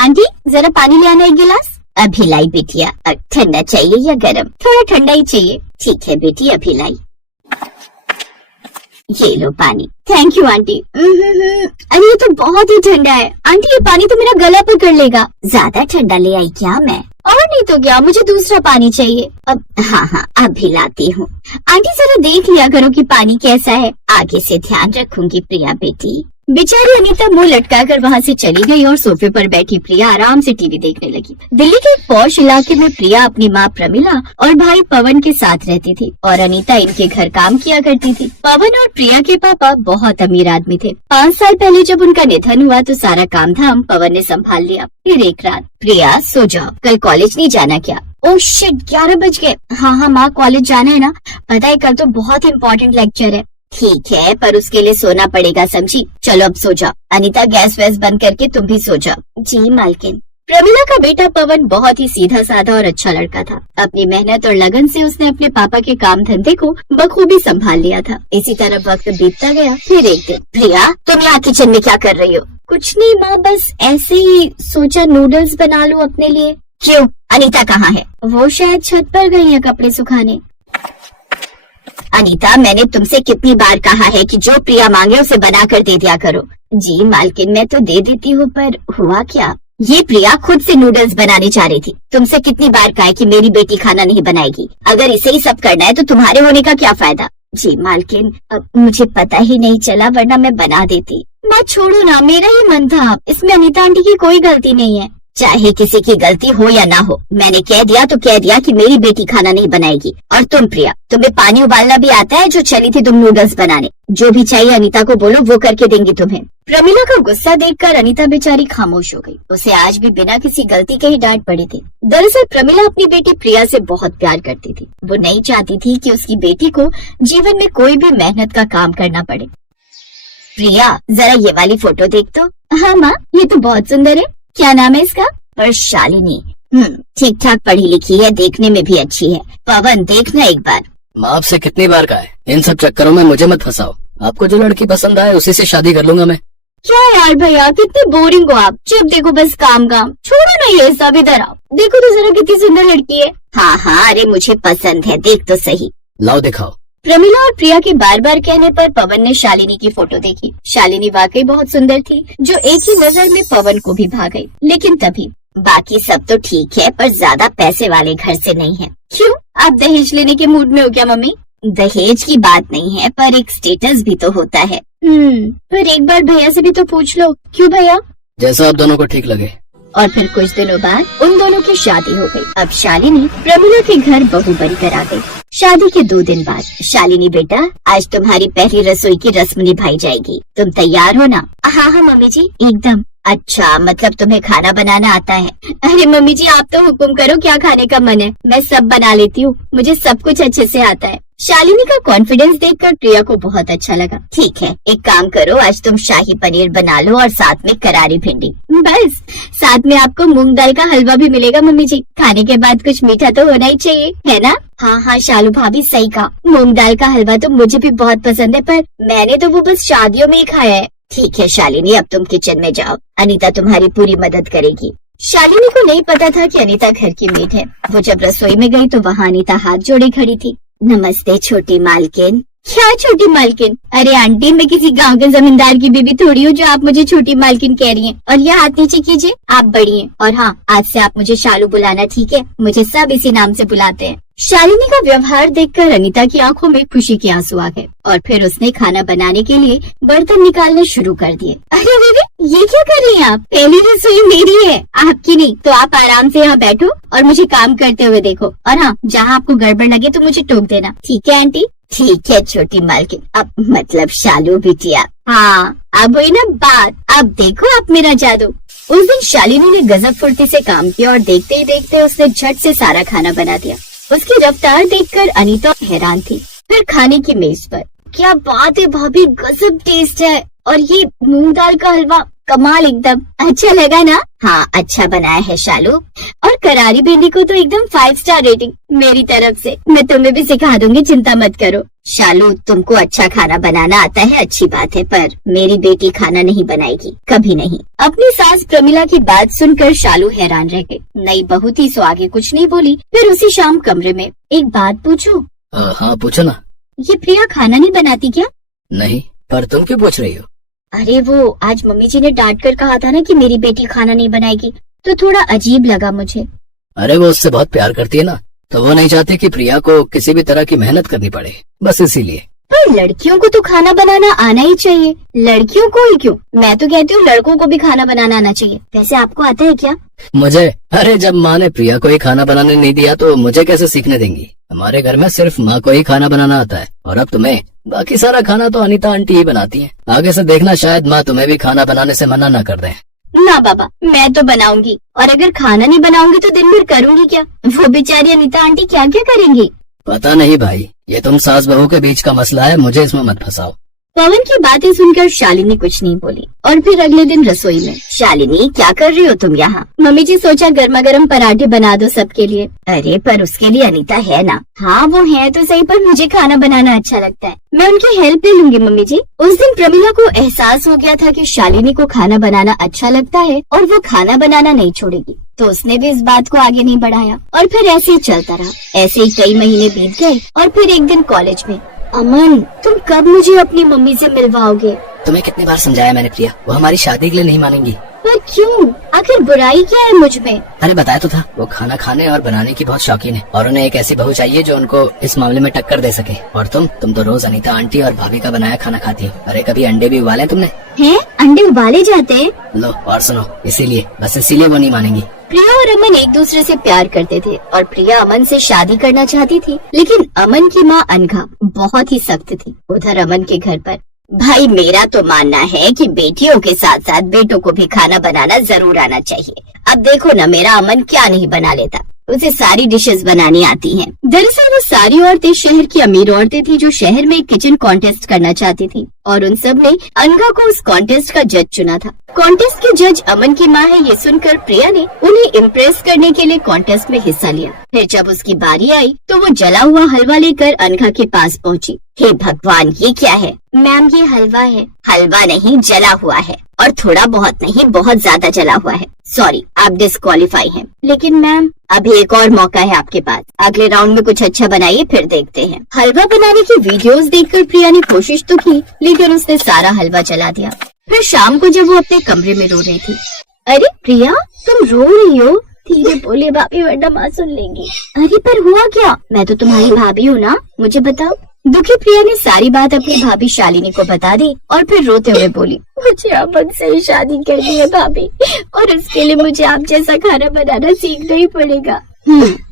Aunty जरा पानी ले आना एक गिलास। अभी लाई बेटिया। ठंडा चाहिए या गरम? थोड़ा ठंडा ही चाहिए। ठीक है बेटी अभी लाई। ये लो पानी। Thank you aunty. अरे ये तो बहुत ही ठंडा है आंटी, ये पानी तो मेरा गला पकड़ लेगा। ज्यादा ठंडा ले आई क्या मैं? और नहीं तो क्या, मुझे दूसरा पानी चाहिए। अब हाँ अभी लाती हूँ। आंटी जरा देख लिया करो कि पानी कैसा है, आगे से ध्यान रखूंगी प्रिया बेटी। बेचारी अनीता मुंह लटकाकर वहाँ से चली गई और सोफे पर बैठी प्रिया आराम से टीवी देखने लगी। दिल्ली के एक पॉश इलाके में प्रिया अपनी माँ प्रमिला और भाई पवन के साथ रहती थी और अनीता इनके घर काम किया करती थी। पवन और प्रिया के पापा बहुत अमीर आदमी थे। 5 साल पहले जब उनका निधन हुआ तो सारा काम धाम पवन ने संभाल लिया। फिर एक रात, प्रिया सो जाओ, कल कॉलेज नहीं जाना क्या? ओह शिट 11 बज गए। हाँ माँ कॉलेज जाना है ना, पता है कल तो बहुत इम्पोर्टेंट लेक्चर है। ठीक है पर उसके लिए सोना पड़ेगा समझी। चलो अब सो जाओ। अनीता गैस वैस बंद करके तुम भी सो जाओ। जी मालकिन। प्रमिला का बेटा पवन बहुत ही सीधा साधा और अच्छा लड़का था। अपनी मेहनत और लगन से उसने अपने पापा के काम धंधे को बखूबी संभाल लिया था। इसी तरह वक्त बीतता गया। फिर एक दिन, प्रिया तुम यहाँ किचन में क्या कर रही हो? कुछ नहीं माँ, बस ऐसे ही सोचा नूडल्स बना लूं अपने लिए। क्यों, अनीता कहाँ है? वो शायद छत पर गई है कपड़े सुखाने। अनीता मैंने तुमसे कितनी बार कहा है कि जो प्रिया मांगे उसे बना कर दे दिया करो। जी मालकिन मैं तो दे देती हूँ, पर हुआ क्या? ये प्रिया खुद से नूडल्स बनाने जा रही थी। तुमसे कितनी बार कहा है कि मेरी बेटी खाना नहीं बनाएगी। अगर इसे ही सब करना है तो तुम्हारे होने का क्या फायदा? जी मालकिन मुझे पता ही नहीं चला, वरना मैं बना देती। बात छोड़ो ना, मेरा ही मन था, इसमें अनीता आंटी की कोई गलती नहीं है। चाहे किसी की गलती हो या ना हो, मैंने कह दिया तो कह दिया कि मेरी बेटी खाना नहीं बनाएगी। और तुम प्रिया, तुम्हें पानी उबालना भी आता है जो चली थी तुम नूडल्स बनाने? जो भी चाहिए अनीता को बोलो, वो करके देंगी तुम्हें। प्रमिला का गुस्सा देखकर अनीता बेचारी खामोश हो गई। उसे आज भी बिना किसी गलती के ही डांट पड़ी थी। दरअसल प्रमिला अपनी बेटी प्रिया से बहुत प्यार करती थी। वो नहीं चाहती थी कि उसकी बेटी को जीवन में कोई भी मेहनत का काम करना पड़े। प्रिया जरा ये वाली फोटो देख तो। हाँ माँ, ये तो बहुत सुंदर है। क्या नाम है इसका? पर शालिनी। ठीक ठाक पढ़ी लिखी है, देखने में भी अच्छी है। पवन देखना एक बार। माँ आपसे कितनी बार कहा है, इन सब चक्करों में मुझे मत फंसाओ। आपको जो लड़की पसंद आए उसी से शादी कर लूंगा मैं। क्या यार भैया, कितने बोरिंग हो आप। जब देखो बस काम काम। छोड़ो ना ये सब, इधर आओ, देखो तो जरा कितनी सुंदर लड़की है। हाँ अरे मुझे पसंद है, देख तो सही। लाओ दिखाओ। प्रमिला और प्रिया के बार बार कहने पर पवन ने शालिनी की फोटो देखी। शालिनी वाकई बहुत सुंदर थी, जो एक ही नजर में पवन को भी भा गई। लेकिन तभी, बाकी सब तो ठीक है पर ज्यादा पैसे वाले घर से नहीं है। क्यों, आप दहेज लेने के मूड में हो क्या मम्मी? दहेज की बात नहीं है, पर एक स्टेटस भी तो होता है। पर एक बार भैया से भी तो पूछ लो। क्यों भैया? जैसा आप दोनों को ठीक लगे। और फिर कुछ दिनों बाद उन दोनों की शादी हो गई। अब शालिनी प्रमिला के घर बहू बनकर आ गई। शादी के 2 दिन बाद, शालिनी बेटा आज तुम्हारी पहली रसोई की रस्म निभाई जाएगी, तुम तैयार हो ना? हाँ मम्मी जी एकदम। अच्छा, मतलब तुम्हें खाना बनाना आता है? अरे मम्मी जी आप तो हुक्म करो, क्या खाने का मन है, मैं सब बना लेती हूँ, मुझे सब कुछ अच्छे से आता है। शालिनी का कॉन्फिडेंस देखकर प्रिया को बहुत अच्छा लगा। ठीक है, एक काम करो, आज तुम शाही पनीर बना लो और साथ में करारी भिंडी। बस, साथ में आपको मूंग दाल का हलवा भी मिलेगा मम्मी जी। खाने के बाद कुछ मीठा तो होना ही चाहिए, है ना? हाँ शालू भाभी सही कहा, मूंग दाल का हलवा तो मुझे भी बहुत पसंद है, पर मैंने तो वो बस शादियों में ही खाया है। ठीक है शालिनी, अब तुम किचन में जाओ, अनीता तुम्हारी पूरी मदद करेगी। शालिनी को नहीं पता था कि अनीता घर की मेड है। वो जब रसोई में गई तो वहाँ अनीता हाथ जोड़े खड़ी थी। नमस्ते छोटी मालकिन। क्या छोटी मालकिन? अरे आंटी, मैं किसी गांव के जमींदार की बीबी थोड़ी हूँ जो आप मुझे छोटी मालकिन कह रही हैं। और ये हाथ नीचे कीजिए, आप बड़ी हैं। और हाँ, आज से आप मुझे शालू बुलाना, ठीक है? मुझे सब इसी नाम से बुलाते हैं। शालिनी का व्यवहार देखकर अनीता की आंखों में खुशी के आंसू आ गए और फिर उसने खाना बनाने के लिए बर्तन निकालने शुरू कर दिए। अरे ये क्या कर रही हैं आप? पहली रसोई मेरी है, आपकी नहीं। तो आप आराम से यहाँ बैठो और मुझे काम करते हुए देखो। और हाँ, जहाँ आपको गड़बड़ लगे तो मुझे टोक देना, ठीक है आंटी? ठीक है छोटी मालकिन, अब मतलब शालू बिटिया। हाँ, अब हुई ना बात, अब देखो आप मेरा जादू। उस दिन शालिनी ने गजब फुर्ती से काम किया और देखते ही देखते उसने झट से सारा खाना बना दिया। उसकी रफ्तार देखकर अनीता हैरान थी। फिर खाने की मेज पर, क्या बात है भाभी, गजब टेस्ट है। और ये मूंग दाल का हलवा कमाल एकदम। अच्छा लगा ना? हाँ अच्छा बनाया है शालू। और और करारी भिंडी को तो एकदम 5 स्टार रेटिंग मेरी तरफ से। मैं तुम्हें भी सिखा दूंगी, चिंता मत करो। शालू, तुमको अच्छा खाना बनाना आता है, अच्छी बात है, पर मेरी बेटी खाना नहीं बनाएगी, कभी नहीं। अपनी सास प्रमिला की बात सुनकर शालू हैरान रह गई। नई बहू थी सो आगे कुछ नहीं बोली। फिर उसी शाम कमरे में, एक बात पूछूं? हाँ पूछो ना। ये प्रिया खाना नहीं बनाती क्या? नहीं, पर तुम क्यों पूछ रही हो? अरे वो आज मम्मी जी ने डांट कर कहा था ना कि मेरी बेटी खाना नहीं बनाएगी, तो थोड़ा अजीब लगा मुझे। अरे वो उससे बहुत प्यार करती है ना, तो वो नहीं चाहती कि प्रिया को किसी भी तरह की मेहनत करनी पड़े, बस इसीलिए। पर लड़कियों को तो खाना बनाना आना ही चाहिए, लड़कियों को ही क्यों? मैं तो कहती हूँ लड़कों को भी खाना बनाना आना चाहिए। वैसे आपको आता है क्या? मुझे? अरे जब माँ ने प्रिया को ही खाना बनाने नहीं दिया तो मुझे कैसे सीखने देंगी? हमारे घर में सिर्फ माँ को ही खाना बनाना आता है, और अब तुम्हें? बाकी सारा खाना तो अनीता आंटी ही बनाती है। आगे से देखना शायद माँ तुम्हें भी खाना बनाने से मना न कर दें। ना बाबा, मैं तो बनाऊंगी, और अगर खाना नहीं बनाऊंगी तो दिन भर करूंगी क्या? वो बेचारी अनीता आंटी क्या क्या करेंगी? पता नहीं भाई, ये तुम सास बहू के बीच का मसला है, मुझे इसमें मत फंसाओ। पवन की बातें सुनकर शालिनी कुछ नहीं बोली। और फिर अगले दिन रसोई में, शालिनी क्या कर रही हो तुम यहाँ? मम्मी जी सोचा गर्मा गर्म पराठे बना दो सबके लिए। अरे पर उसके लिए अनीता है ना। हाँ वो है तो सही, पर मुझे खाना बनाना अच्छा लगता है, मैं उनकी हेल्प ले लूंगी मम्मी जी। उस दिन प्रमिला को एहसास हो गया था कि शालिनी को खाना बनाना अच्छा लगता है और वो खाना बनाना नहीं छोड़ेगी, तो उसने भी इस बात को आगे नहीं बढ़ाया। और फिर ऐसे ही चलता रहा। ऐसे ही कई महीने बीत गए और फिर एक दिन कॉलेज में, अमन तुम कब मुझे अपनी मम्मी से मिलवाओगे? तुम्हें कितनी बार समझाया मैंने प्रिया, वो हमारी शादी के लिए नहीं मानेंगी। पर क्यों? आखिर बुराई क्या है मुझ में? अरे बताया तो था, वो खाना खाने और बनाने की बहुत शौकीन है, और उन्हें एक ऐसी बहू चाहिए जो उनको इस मामले में टक्कर दे सके। और तुम तो रोज अनीता आंटी और भाभी का बनाया खाना खाती हो। अरे कभी अंडे भी उबाले तुमने? हैं? अंडे उबाले जाते हैं? लो और सुनो, इसीलिए वो नहीं मानेंगी। प्रिया और अमन एक दूसरे से प्यार करते थे और प्रिया अमन से शादी करना चाहती थी, लेकिन अमन की माँ अनघा बहुत ही सख्त थी। उधर अमन के घर पर, भाई मेरा तो मानना है कि बेटियों के साथ साथ बेटों को भी खाना बनाना जरूर आना चाहिए। अब देखो ना, मेरा अमन क्या नहीं बना लेता, उसे सारी डिशेस बनानी आती हैं। दरअसल वो सारी औरतें शहर की अमीर औरतें थी जो शहर में एक किचन कॉन्टेस्ट करना चाहती थी, और उन सब ने अनघा को उस कॉन्टेस्ट का जज चुना था। कॉन्टेस्ट के जज अमन की माँ है, ये सुनकर प्रिया ने उन्हें इम्प्रेस करने के लिए कॉन्टेस्ट में हिस्सा लिया। फिर जब उसकी बारी आई तो वो जला हुआ हलवा लेकर अनघा के पास पहुँची। हे भगवान, ये क्या है? मैम ये हलवा है। हलवा नहीं, जला हुआ है, और थोड़ा बहुत नहीं, बहुत ज्यादा जला हुआ है। सॉरी, आप डिस्क्वालीफाई हैं। लेकिन मैम अभी एक और मौका है आपके पास, अगले राउंड में कुछ अच्छा बनाइए, फिर देखते हैं। हलवा बनाने की वीडियोस देखकर प्रिया ने कोशिश तो की, लेकिन उसने सारा हलवा जला दिया। फिर शाम को जब वो अपने कमरे में रो रही थी, अरे प्रिया तुम रो रही हो? धीरे बोले भाभी, वरना माँ सुन लेंगी। अरे पर हुआ क्या? मैं तो तुम्हारी भाभी हूँ ना, मुझे बताओ। दुखी प्रिया ने सारी बात अपनी भाभी शालिनी को बता दी और फिर रोते हुए बोली, मुझे अमन से ही शादी करनी है भाभी, और उसके लिए मुझे आप जैसा खाना बनाना सीखना ही पड़ेगा।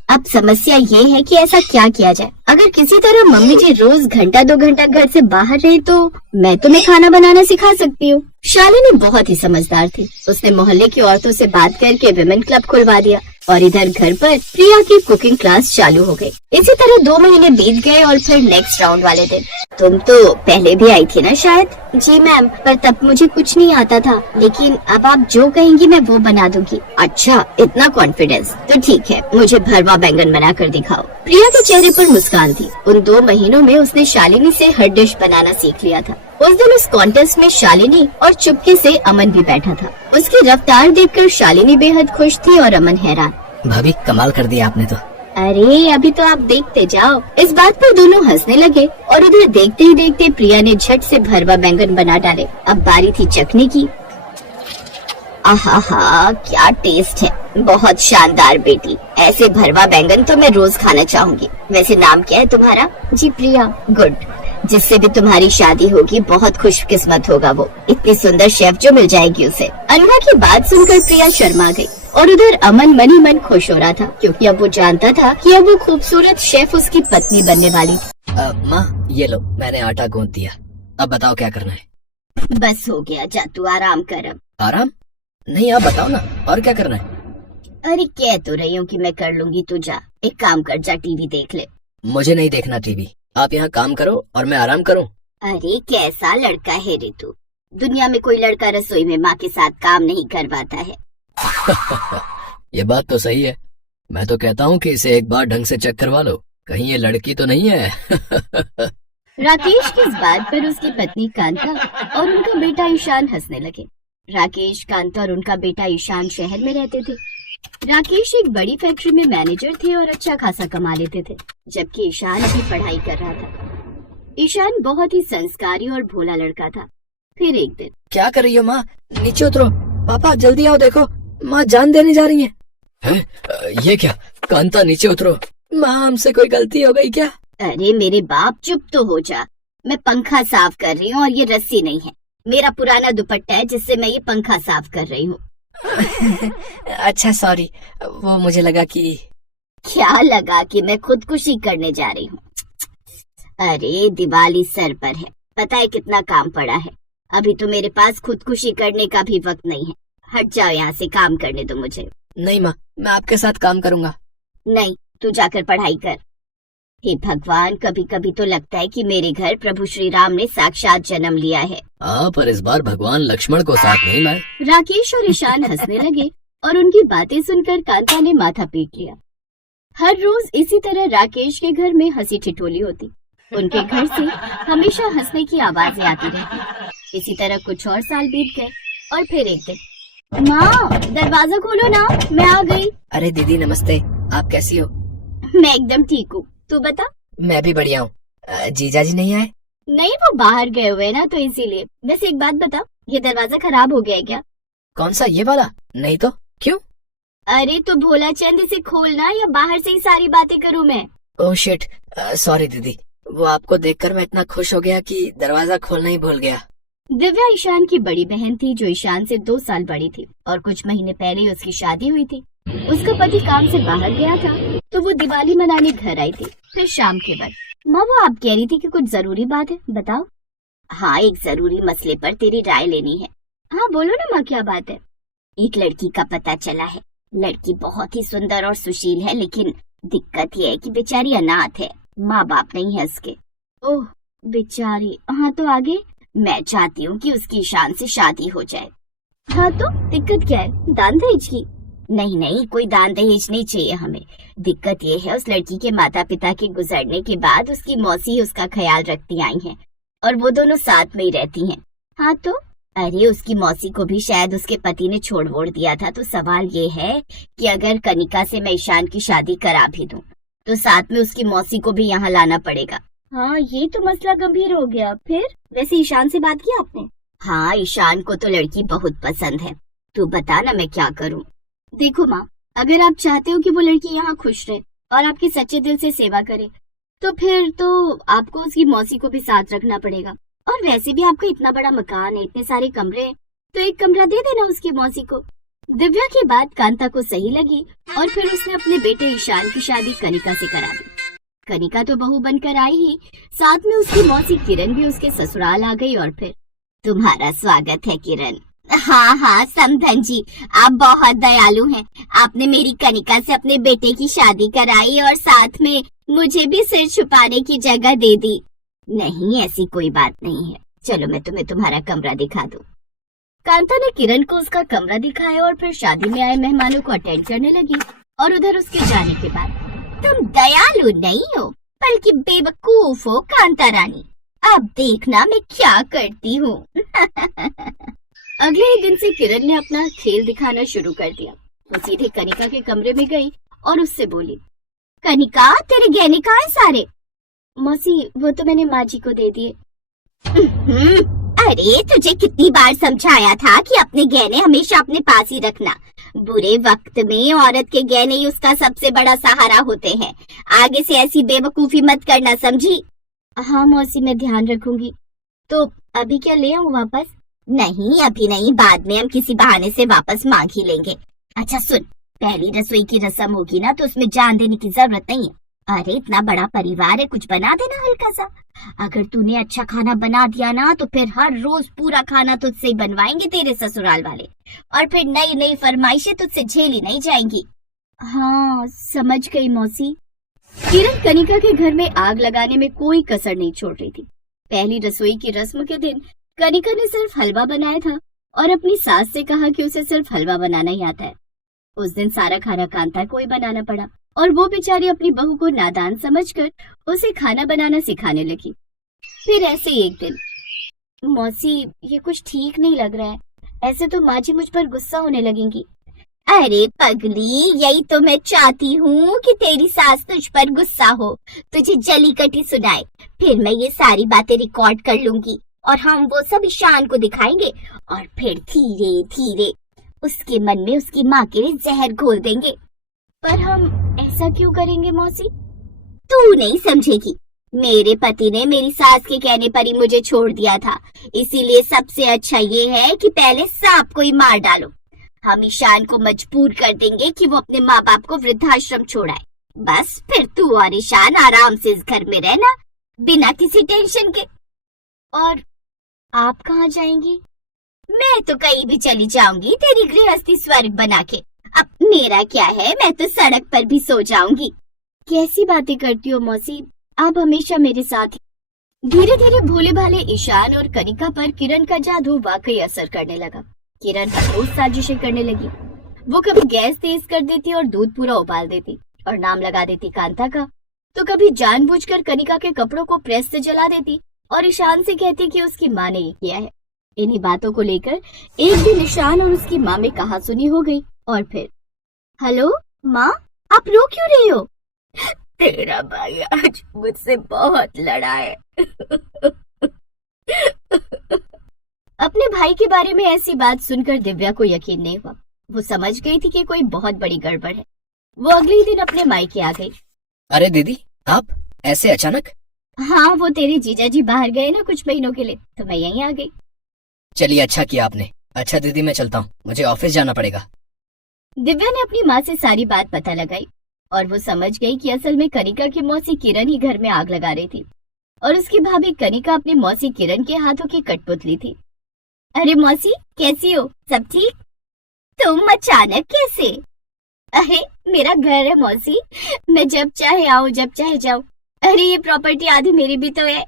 अब समस्या ये है कि ऐसा क्या किया जाए? अगर किसी तरह मम्मी जी रोज घंटा 2 घंटा घर से बाहर रहे तो मैं तुम्हें खाना बनाना सिखा सकती हूँ। शालिनी बहुत ही समझदार थी, उसने मोहल्ले की औरतों से बात करके विमेन क्लब खुलवा दिया, और इधर घर पर प्रिया की कुकिंग क्लास चालू हो गई। इसी तरह 2 महीने बीत गए और फिर नेक्स्ट राउंड वाले दिन, तुम तो पहले भी आई थी ना शायद? जी मैम, पर तब मुझे कुछ नहीं आता था, लेकिन अब आप जो कहेंगी मैं वो बना दूंगी। अच्छा, इतना कॉन्फिडेंस, तो ठीक है, मुझे भरवा बैंगन बना कर दिखाओ। प्रिया के चेहरे पर मुस्कान थी। उन 2 महीनों में उसने शालिनी से हर डिश बनाना सीख लिया था। उस दिन उस कॉन्टेस्ट में शालिनी और चुपके से अमन भी बैठा था। उसकी रफ्तार देखकर शालिनी बेहद खुश थी और अमन हैरान। भाभी कमाल कर दिया आपने तो। अरे अभी तो आप देखते जाओ। इस बात पर दोनों हंसने लगे और उधर देखते ही देखते प्रिया ने झट से भरवा बैंगन बना डाले। अब बारी थी चखने की। आहा, क्या टेस्ट है, बहुत शानदार बेटी। ऐसे भरवा बैंगन तो मैं रोज खाना चाहूंगी। वैसे नाम क्या है तुम्हारा? जी प्रिया। गुड, जिससे भी तुम्हारी शादी होगी बहुत खुशकिस्मत होगा वो, इतनी सुंदर शेफ जो मिल जाएगी उसे। अनघा की बात सुनकर प्रिया शर्मा गई और उधर अमन मन ही मन खुश हो रहा था, क्योंकि अब वो जानता था कि अब वो खूबसूरत शेफ उसकी पत्नी बनने वाली थी। माँ ये लो, मैंने आटा गूंथ दिया, अब बताओ क्या करना है? बस हो गया, जा तू आराम कर। आराम नहीं, आप बताओ ना, और क्या करना है? अरे कह तो रही हूँ कि मैं कर लूंगी, तू जा, एक काम कर, जा टीवी देख ले। मुझे नहीं देखना टीवी, आप यहाँ काम करो और मैं आराम करूँ। अरे कैसा लड़का है रे तू, दुनिया में कोई लड़का रसोई में माँ के साथ काम नहीं करवाता है। ये बात तो सही है, मैं तो कहता हूँ कि इसे एक बार ढंग से चेक करवा लो, कहीं ये लड़की तो नहीं है। राकेश की इस बात पर उसकी पत्नी कांता और उनका बेटा ईशान हंसने लगे। राकेश, कांता और उनका बेटा ईशान शहर में रहते थे। राकेश एक बड़ी फैक्ट्री में मैनेजर थे और अच्छा खासा कमा लेते थे, जबकि ईशान अभी पढ़ाई कर रहा था। ईशान बहुत ही संस्कारी और भोला लड़का था। फिर एक दिन, क्या कर रही हो माँ? नीचे उतरो, पापा जल्दी आओ, देखो माँ जान देने जा रही है। ये क्या? कांता नीचे उतरो। माँ हमसे कोई गलती हो गई क्या? अरे मेरे बाप, चुप तो हो जा। मैं पंखा साफ कर रही हूँ और ये रस्सी नहीं है, मेरा पुराना दुपट्टा है जिससे मैं ये पंखा साफ कर रही हूँ। अच्छा सॉरी, वो मुझे लगा कि। क्या लगा कि मैं खुदकुशी करने जा रही हूँ? अरे दिवाली सर पर है, पता है कितना काम पड़ा है। अभी तो मेरे पास खुदकुशी करने का भी वक्त नहीं है। हट जाओ यहाँ से, काम करने दो मुझे। नहीं माँ, मैं आपके साथ काम करूँगा। नहीं, तू जाकर पढ़ाई कर। हे भगवान, कभी कभी तो लगता है कि मेरे घर प्रभु श्री राम ने साक्षात जन्म लिया है। पर इस बार भगवान लक्ष्मण को साथ नहीं लाए। राकेश और ईशान हंसने लगे और उनकी बातें सुनकर कांता ने माथा पीट लिया। हर रोज इसी तरह राकेश के घर में हंसी ठिठोली होती। उनके घर से हमेशा हंसने की आवाजें आती रहती। इसी तरह कुछ और साल बीत गए और फिर एक दिन, माँ दरवाजा खोलो ना, मैं आ गई। अरे दीदी नमस्ते, आप कैसी हो? मैं एकदम ठीक हूँ, तू बता। मैं भी बढ़िया हूँ। जीजा जी नहीं आए? नहीं, वो बाहर गए हुए ना, तो इसीलिए। वैसे एक बात बता, ये दरवाजा खराब हो गया है क्या? कौन सा, ये वाला? नहीं तो, क्यों? अरे तो भोला चंद, इसे खोलना या बाहर से ही सारी बातें करूँ मैं? ओह शिट, सॉरी दीदी, वो आपको देखकर मैं इतना खुश हो गया कि दरवाजा खोलना ही भूल गया। दिव्या ईशान की बड़ी बहन थी, जो ईशान से 2 साल बड़ी थी और कुछ महीने पहले ही उसकी शादी हुई थी। उसका पति काम से बाहर गया था, तो वो दिवाली मनाने घर आई थी। फिर शाम के बाद, माँ वो आप कह रही थी कि कुछ जरूरी बात है, बताओ। हाँ, एक जरूरी मसले पर तेरी राय लेनी है। हाँ बोलो ना माँ, क्या बात है? एक लड़की का पता चला है। लड़की बहुत ही सुंदर और सुशील है, लेकिन दिक्कत ये है कि बेचारी अनाथ है, माँ बाप नहीं है उसके। ओह बेचारी, हाँ तो आगे? मैं चाहती हूँ कि उसकी ईशान से शादी हो जाए। हाँ तो दिक्कत क्या है? दान दहेज की? नहीं नहीं, कोई दान दहेज नहीं चाहिए हमें। दिक्कत ये है, उस लड़की के माता पिता के गुजरने के बाद उसकी मौसी उसका ख्याल रखती आई हैं और वो दोनों साथ में ही रहती हैं। हाँ तो? अरे उसकी मौसी को भी शायद उसके पति ने छोड़ वोड़ दिया था, तो सवाल ये है कि अगर कनिका से मैं ईशान की शादी करा भी दूं, तो साथ में उसकी मौसी को भी यहाँ लाना पड़ेगा। हाँ ये तो मसला गंभीर हो गया। फिर वैसे ईशान से बात की आपने? हाँ, ईशान को तो लड़की बहुत पसंद है। तू बता ना, मैं क्या करूँ? देखो माँ, अगर आप चाहते हो कि वो लड़की यहाँ खुश रहे और आपकी सच्चे दिल से सेवा करे, तो फिर तो आपको उसकी मौसी को भी साथ रखना पड़ेगा। और वैसे भी आपका इतना बड़ा मकान है, इतने सारे कमरे हैं, तो एक कमरा दे देना उसकी मौसी को। दिव्या की बात कांता को सही लगी और फिर उसने अपने बेटे ईशान की शादी कनिका से करा दी। कनिका तो बहू बनकर आई ही, साथ में उसकी मौसी किरण भी उसके ससुराल आ गई। और फिर, तुम्हारा स्वागत है किरण। हाँ हाँ समधन जी, आप बहुत दयालु हैं। आपने मेरी कनिका से अपने बेटे की शादी कराई और साथ में मुझे भी सिर छुपाने की जगह दे दी। नहीं, ऐसी कोई बात नहीं है। चलो मैं तुम्हें तुम्हारा कमरा दिखा दूं। कांता ने किरण को उसका कमरा दिखाया और फिर शादी में आए मेहमानों को अटेंड करने लगी। और उधर उसके जाने के बाद, तुम दयालु नहीं हो बल्कि बेवकूफ हो कांता रानी। अब देखना मैं क्या करती हूँ। अगले ही दिन से किरण ने अपना खेल दिखाना शुरू कर दिया। वो सीधे कनिका के कमरे में गई और उससे बोली, कनिका तेरे गहने कहाँ हैं सारे? मौसी वो तो मैंने माँ जी को दे दिए। अरे तुझे कितनी बार समझाया था कि अपने गहने हमेशा अपने पास ही रखना। बुरे वक्त में औरत के गहने ही उसका सबसे बड़ा सहारा होते हैं। आगे से ऐसी बेवकूफी मत करना, समझी? हाँ मौसी, मैं ध्यान रखूंगी। तो अभी क्या ले आऊं वापस? नहीं अभी नहीं, बाद में हम किसी बहाने से वापस मांग ही लेंगे। अच्छा सुन, पहली रसोई की रस्म होगी ना, तो उसमें जान देने की जरूरत नहीं है। अरे इतना बड़ा परिवार है, कुछ बना देना हल्का सा। अगर तूने अच्छा खाना बना दिया ना, तो फिर हर रोज पूरा खाना तुझसे ही बनवाएंगे तेरे ससुराल वाले, और फिर नई नई फरमाइशें तुझसे झेली नहीं जाएंगी। हाँ समझ गई मौसी। किरण कनिका के घर में आग लगाने में कोई कसर नहीं छोड़ रही थी। पहली रसोई की रस्म के दिन कनिका ने सिर्फ हलवा बनाया था और अपनी सास से कहा कि उसे सिर्फ हलवा बनाना ही आता है। उस दिन सारा खाना कांता को ही बनाना पड़ा और वो बेचारी अपनी बहू को नादान समझकर उसे खाना बनाना सिखाने लगी। फिर ऐसे एक दिन, मौसी ये कुछ ठीक नहीं लग रहा है, ऐसे तो माँ जी मुझ पर गुस्सा होने लगेंगी। अरे पगली, यही तो मैं चाहती हूँ कि तेरी सास तुझ पर गुस्सा हो, तुझे जली कटी सुनाए, फिर मैं ये सारी बातें रिकॉर्ड कर लूंगी और हम वो सब ईशान को दिखाएंगे और फिर धीरे धीरे उसके मन में उसकी माँ के लिए जहर घोल देंगे। पर हम ऐसा क्यों करेंगे मौसी? तू नहीं समझेगी। मेरे पति ने मेरी सास के कहने पर ही मुझे छोड़ दिया था, इसीलिए सबसे अच्छा ये है कि पहले सांप को ही मार डालो। हम ईशान को मजबूर कर देंगे कि वो अपने माँ बाप को वृद्धाश्रम छोड़ाए। बस फिर तू और ईशान आराम से इस घर में रहना, बिना किसी टेंशन के। और आप कहाँ जाएंगी? मैं तो कहीं भी चली जाऊंगी, तेरी गृहस्थी स्वर्ग बना के। अब मेरा क्या है, मैं तो सड़क पर भी सो जाऊंगी। कैसी बातें करती हो मौसी, आप हमेशा मेरे साथ ही। धीरे धीरे भोले भाले ईशान और कनिका पर किरण का जादू वाकई असर करने लगा। किरण रोज साजिशें करने लगी। वो कभी गैस तेज कर देती और दूध पूरा उबाल देती और नाम लगा देती कांता का, तो कभी जानबूझकर कनिका के कपड़ों को प्रेस से जला देती और ईशान से कहती कि उसकी माँ ने ये किया है। इन्हीं बातों को लेकर एक दिन ईशान और उसकी माँ में कहासुनी हो गई और फिर, हेलो माँ, आप रो क्यों रही हो? तेरा भाई आज मुझसे बहुत लड़ा है। अपने भाई के बारे में ऐसी बात सुनकर दिव्या को यकीन नहीं हुआ। वो समझ गई थी कि कोई बहुत बड़ी गड़बड़ है। वो अगले ही दिन अपने मायके आ गई। अरे दीदी, आप ऐसे अचानक? हाँ, वो तेरे जीजा जी बाहर गए ना कुछ महीनों के लिए, तो मैं यहीं आ गई। चलिए, अच्छा किया आपने। अच्छा दीदी, मैं चलता हूँ, मुझे ऑफिस जाना पड़ेगा। दिव्या ने अपनी माँ से सारी बात पता लगाई और वो समझ गई कि असल में कनिका की मौसी किरण ही घर में आग लगा रही थी और उसकी भाभी कनिका अपनी मौसी किरण के हाथों की कठपुतली थी। अरे मौसी, कैसी हो? सब ठीक? तुम अचानक कैसे? अरे मेरा घर है मौसी, मैं जब चाहे आऊँ जब चाहे जाऊँ। अरे ये प्रॉपर्टी आधी मेरी भी तो है।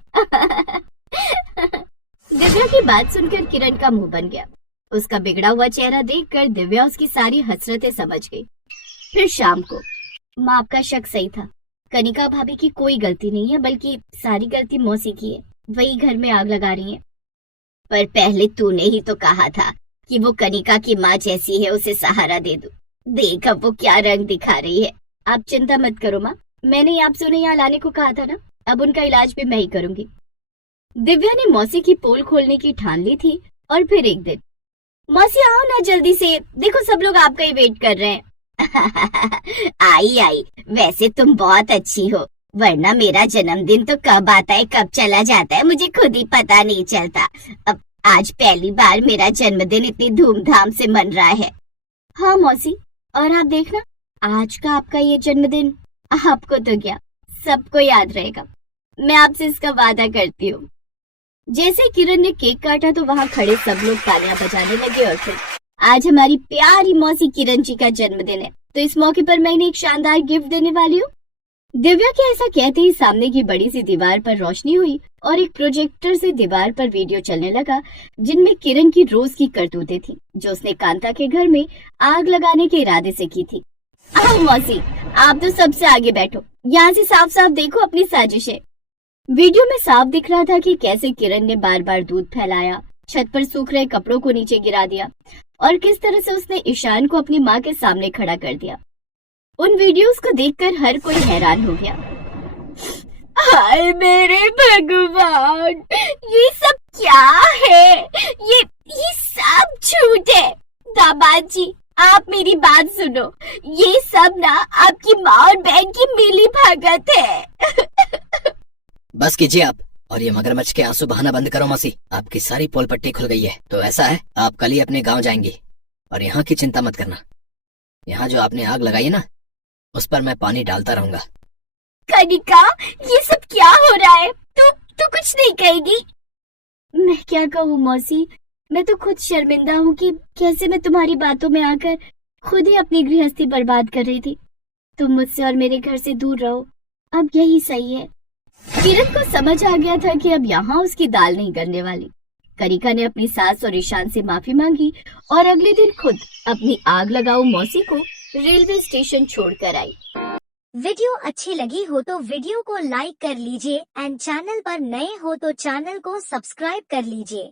दिव्या की बात सुनकर किरण का मुंह बन गया। उसका बिगड़ा हुआ चेहरा देखकर दिव्या उसकी सारी हसरतें समझ गई। फिर शाम को, माँ आपका शक सही था, कनिका भाभी की कोई गलती नहीं है, बल्कि सारी गलती मौसी की है। वही घर में आग लगा रही है। पर पहले तूने ही तो कहा था कि वो कनिका की माँ जैसी है, उसे सहारा दे दो। देख अब वो क्या रंग दिखा रही है। आप चिंता मत करो माँ, मैंने आपसे उन्हें यहाँ लाने को कहा था ना, अब उनका इलाज भी मैं ही करूंगी। दिव्या ने मौसी की पोल खोलने की ठान ली थी और फिर एक दिन, मौसी आओ ना जल्दी से, देखो सब लोग आपका ही वेट कर रहे हैं। आई आई, वैसे तुम बहुत अच्छी हो, वरना मेरा जन्मदिन तो कब आता है कब चला जाता है मुझे खुद ही पता नहीं चलता। अब आज पहली बार मेरा जन्मदिन इतनी धूमधाम से मन रहा है। हाँ मौसी, और आप देखना आज का आपका ये जन्मदिन आपको तो क्या, सबको याद रहेगा। मैं आपसे इसका वादा करती हूँ। जैसे किरण ने केक काटा तो वहाँ खड़े सब लोग तालियां बजाने लगे और फिर, आज हमारी प्यारी मौसी किरण जी का जन्मदिन है, तो इस मौके पर मैं इन्हें एक शानदार गिफ्ट देने वाली हूँ। दिव्या के ऐसा कहते ही सामने की बड़ी सी दीवार पर रोशनी हुई और एक प्रोजेक्टर से दीवार पर वीडियो चलने लगा, जिनमें किरण की रोज की करतूतें थी जो उसने कांता के घर में आग लगाने के इरादे से की थी। आओ मौसी, आप तो सबसे आगे बैठो, यहाँ से साफ साफ देखो अपनी साजिशें। वीडियो में साफ दिख रहा था कि कैसे किरण ने बार बार दूध फैलाया, छत पर सूख रहे कपड़ों को नीचे गिरा दिया और किस तरह से उसने ईशान को अपनी माँ के सामने खड़ा कर दिया। उन वीडियोस को देखकर हर कोई हैरान हो गया। हाय मेरे भगवान, ये सब क्या है? ये सब झूठ है। दामाद जी, आप मेरी बात सुनो, ये सब ना आपकी माँ और बहन की मिली भगत है। बस कीजिए आप, और ये मगरमच्छ के आंसू बहाना बंद करो मौसी। आपकी सारी पोल पट्टी खुल गई है। तो ऐसा है, आप कल ही अपने गांव जाएंगी और यहाँ की चिंता मत करना। यहाँ जो आपने आग लगाई है ना, उस पर मैं पानी डालता रहूंगा। कनिका, ये सब क्या हो रहा है? तू कुछ नहीं कहेगी? मैं क्या कहूँ मौसी, मैं तो खुद शर्मिंदा हूँ कि कैसे मैं तुम्हारी बातों में आकर खुद ही अपनी गृहस्थी बर्बाद कर रही थी। तुम मुझसे और मेरे घर से दूर रहो, अब यही सही है। किरण को समझ आ गया था कि अब यहाँ उसकी दाल नहीं गलने वाली। कनिका ने अपनी सास और ईशान से माफी मांगी और अगले दिन खुद अपनी आग लगाऊ मौसी को रेलवे स्टेशन छोड़कर आई। वीडियो अच्छी लगी हो तो वीडियो को लाइक कर लीजिए एंड चैनल पर नए हो तो चैनल को सब्सक्राइब कर लीजिए।